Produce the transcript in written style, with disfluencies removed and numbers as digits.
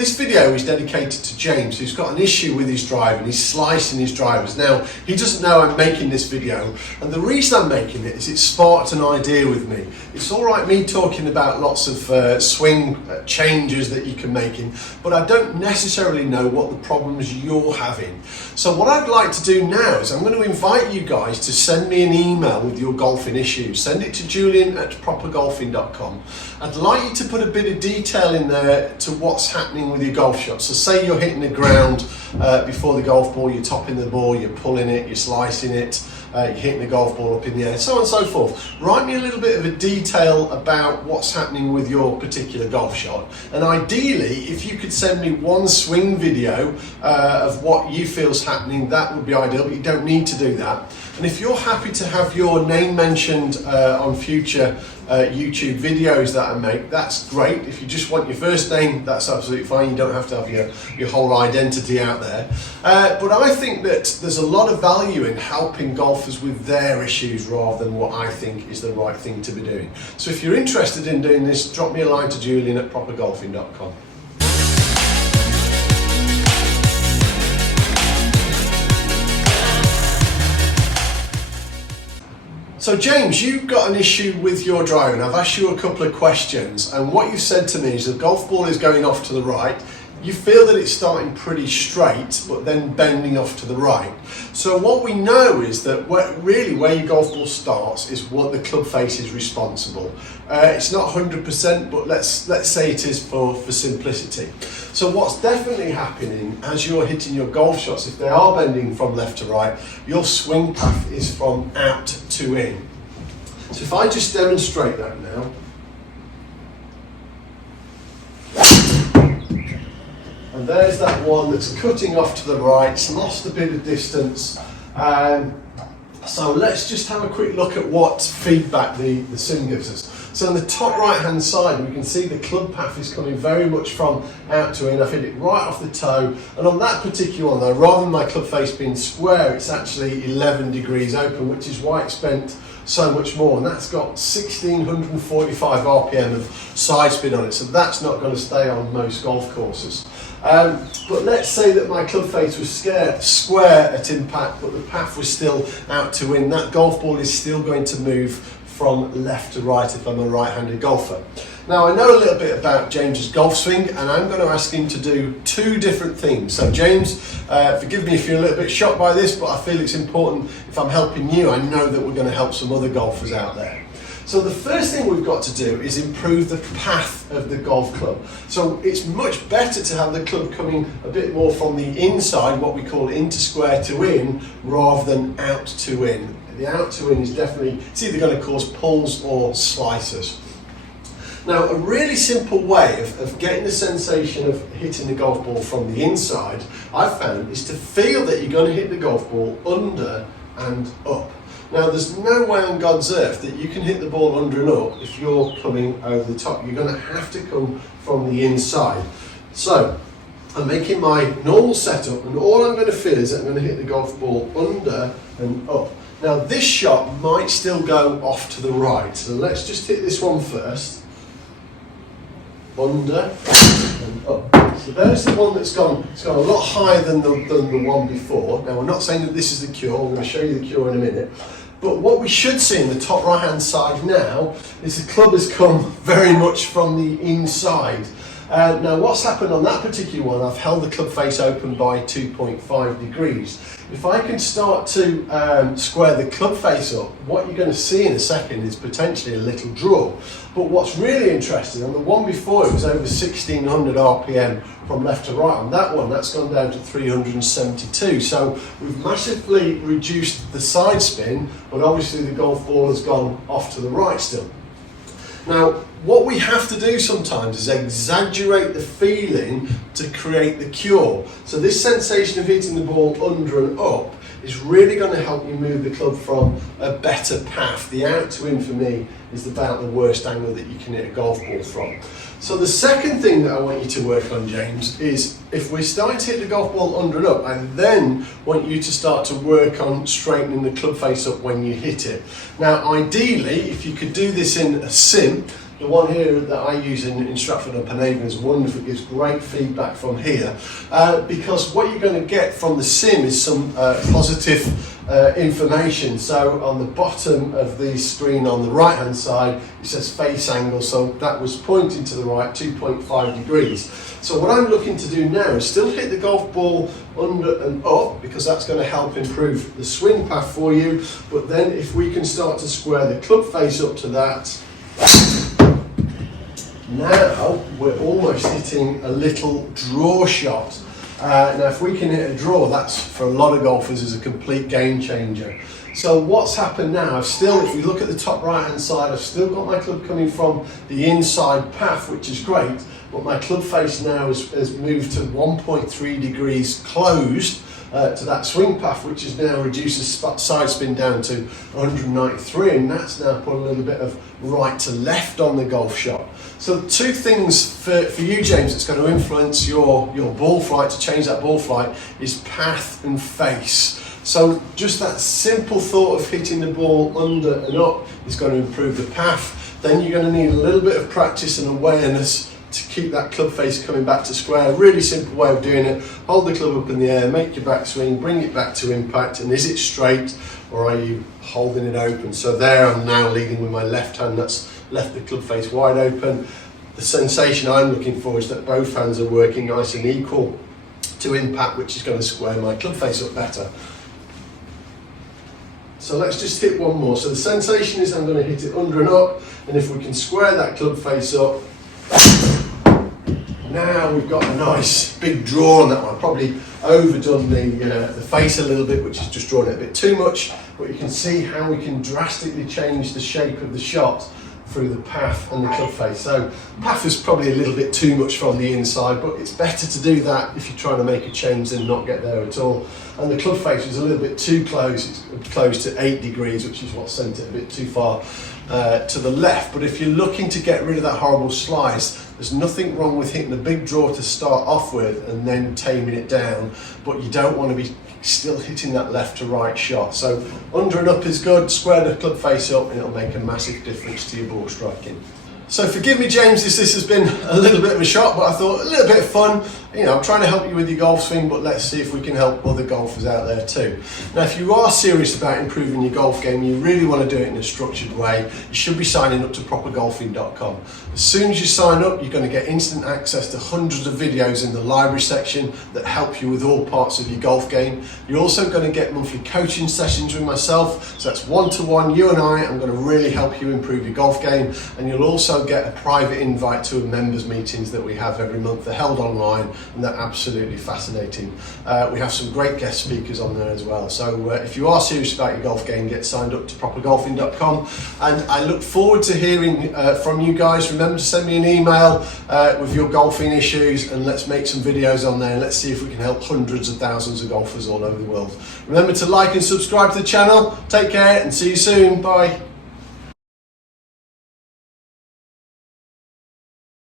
This video is dedicated to James, who's got an issue with his drive and he's slicing his drivers. Now, he doesn't know I'm making this video, and the reason I'm making it is it sparked an idea with me. It's all right me talking about lots of swing changes that you can make in, but I don't necessarily know what the problems you're having. So what I'd like to do now is I'm going to invite you guys to send me an email with your golfing issues. Send it to julian@propergolfing.com. I'd like you to put a bit of detail in there to what's happening with your golf shot. So say you're hitting the ground before the golf ball, you're topping the ball, you're pulling it, you're slicing it, you're hitting the golf ball up in the air, so on and so forth. Write me a little bit of a detail about what's happening with your particular golf shot. And ideally, if you could send me one swing video of what you feel's happening, that would be ideal, but you don't need to do that. And if you're happy to have your name mentioned on future YouTube videos that I make, that's great. If you just want your first name, that's absolutely fine. You don't have to have your whole identity out there. But I think that there's a lot of value in helping golfers with their issues rather than what I think is the right thing to be doing. So if you're interested in doing this, drop me a line to julian@propergolfing.com. So James, you've got an issue with your driving. I've asked you a couple of questions, and what you've said to me is the golf ball is going off to the right. You feel that it's starting pretty straight, but then bending off to the right. So what we know is that where your golf ball starts is what the club face is responsible. It's not 100%, but let's say it is for simplicity. So what's definitely happening as you're hitting your golf shots, if they are bending from left to right, your swing path is from out to in. So if I just demonstrate that now. And there's that one that's cutting off to the right, it's lost a bit of distance. So let's just have a quick look at what feedback the sim gives us. So on the top right hand side, we can see the club path is coming very much from out to in. I've hit it right off the toe, and on that particular one though, rather than my club face being square, it's actually 11 degrees open, which is why it's bent so much more, and that's got 1645 RPM of side spin on it, so that's not going to stay on most golf courses. But let's say that my club face was square at impact, but the path was still out to in. That golf ball is still going to move from left to right if I'm a right-handed golfer. Now I know a little bit about James's golf swing, and I'm going to ask him to do two different things. So James, forgive me if you're a little bit shocked by this, but I feel it's important. If I'm helping you, I know that we're going to help some other golfers out there. So the first thing we've got to do is improve the path of the golf club. So it's much better to have the club coming a bit more from the inside, what we call into square to in, rather than out to in. The out to in is definitely, it's either going to cause pulls or slices. Now, a really simple way of getting the sensation of hitting the golf ball from the inside, I've found, is to feel that you're going to hit the golf ball under and up. Now, there's no way on God's earth that you can hit the ball under and up if you're coming over the top. You're going to have to come from the inside. So, I'm making my normal setup, and all I'm going to feel is that I'm going to hit the golf ball under and up. Now, this shot might still go off to the right, so let's just hit this one first. Under and up. So there's the one that's gone. It's gone a lot higher than the one before. Now, we're not saying that this is the cure. I'm going to show you the cure in a minute. But what we should see in the top right hand side now is the club has come very much from the inside. Now what's happened on that particular one, I've held the club face open by 2.5 degrees. If I can start to square the club face up, what you're going to see in a second is potentially a little draw. But what's really interesting, on the one before it was over 1600 RPM from left to right. On that one, that's gone down to 372. So we've massively reduced the side spin, but obviously the golf ball has gone off to the right still. Now, what we have to do sometimes is exaggerate the feeling to create the cure. So this sensation of hitting the ball under and up is really going to help you move the club from a better path. The out to in for me is about the worst angle that you can hit a golf ball from. So the second thing that I want you to work on, James, is if we're starting to hit the golf ball under and up, I then want you to start to work on straightening the club face up when you hit it. Now, ideally, if you could do this in a sim, The one here that I use in Stratford-upon-Avon is wonderful. It gives great feedback from here because what you're going to get from the sim is some positive information. So on the bottom of the screen on the right hand side it says face angle, so that was pointing to the right 2.5 degrees. So what I'm looking to do now is still hit the golf ball under and up, because that's going to help improve the swing path for you, but then if we can start to square the club face up to that, now we're almost hitting a little draw shot. Now if we can hit a draw, that's for a lot of golfers is a complete game changer. So what's happened now, if we look at the top right hand side, I've still got my club coming from the inside path, which is great, but my club face now has moved to 1.3 degrees closed to that swing path, which has now reduced the side spin down to 193, and that's now put a little bit of right to left on the golf shot. So two things for you, James, that's going to influence your ball flight, to change that ball flight, is path and face. So just that simple thought of hitting the ball under and up is going to improve the path. Then you're going to need a little bit of practice and awareness to keep that club face coming back to square. Really simple way of doing it. Hold the club up in the air, make your backswing, bring it back to impact, and is it straight or are you holding it open? So there I'm now leading with my left hand, that's left the club face wide open. The sensation I'm looking for is that both hands are working nice and equal to impact, which is going to square my club face up better. So let's just hit one more. So the sensation is I'm going to hit it under and up, and if we can square that club face up, now we've got a nice big draw on that one. Probably overdone the face a little bit, which is just drawn it a bit too much, but you can see how we can drastically change the shape of the shot through the path and the club face. So path is probably a little bit too much from the inside, but it's better to do that if you're trying to make a change than not get there at all. And the club face was a little bit too close. It's close to 8 degrees, which is what sent it a bit too far to the left. But if you're looking to get rid of that horrible slice, there's nothing wrong with hitting a big draw to start off with and then taming it down, but you don't want to be still hitting that left to right shot. So under and up is good, square the club face up and it'll make a massive difference to your ball striking. So forgive me, James, this has been a little bit of a shock, but I thought a little bit of fun. You know, I'm trying to help you with your golf swing, but let's see if we can help other golfers out there too. Now, if you are serious about improving your golf game, you really want to do it in a structured way, you should be signing up to propergolfing.com. As soon as you sign up, you're going to get instant access to hundreds of videos in the library section that help you with all parts of your golf game. You're also going to get monthly coaching sessions with myself, so that's one-to-one, you and I'm going to really help you improve your golf game, and you'll also get a private invite to members meetings that we have every month. They're held online and they're absolutely fascinating. We have some great guest speakers on there as well. So if you are serious about your golf game, get signed up to propergolfing.com, and I look forward to hearing from you guys. Remember to send me an email with your golfing issues, and let's make some videos on there and let's see if we can help hundreds of thousands of golfers all over the world. Remember to like and subscribe to the channel. Take care and see you soon. Bye.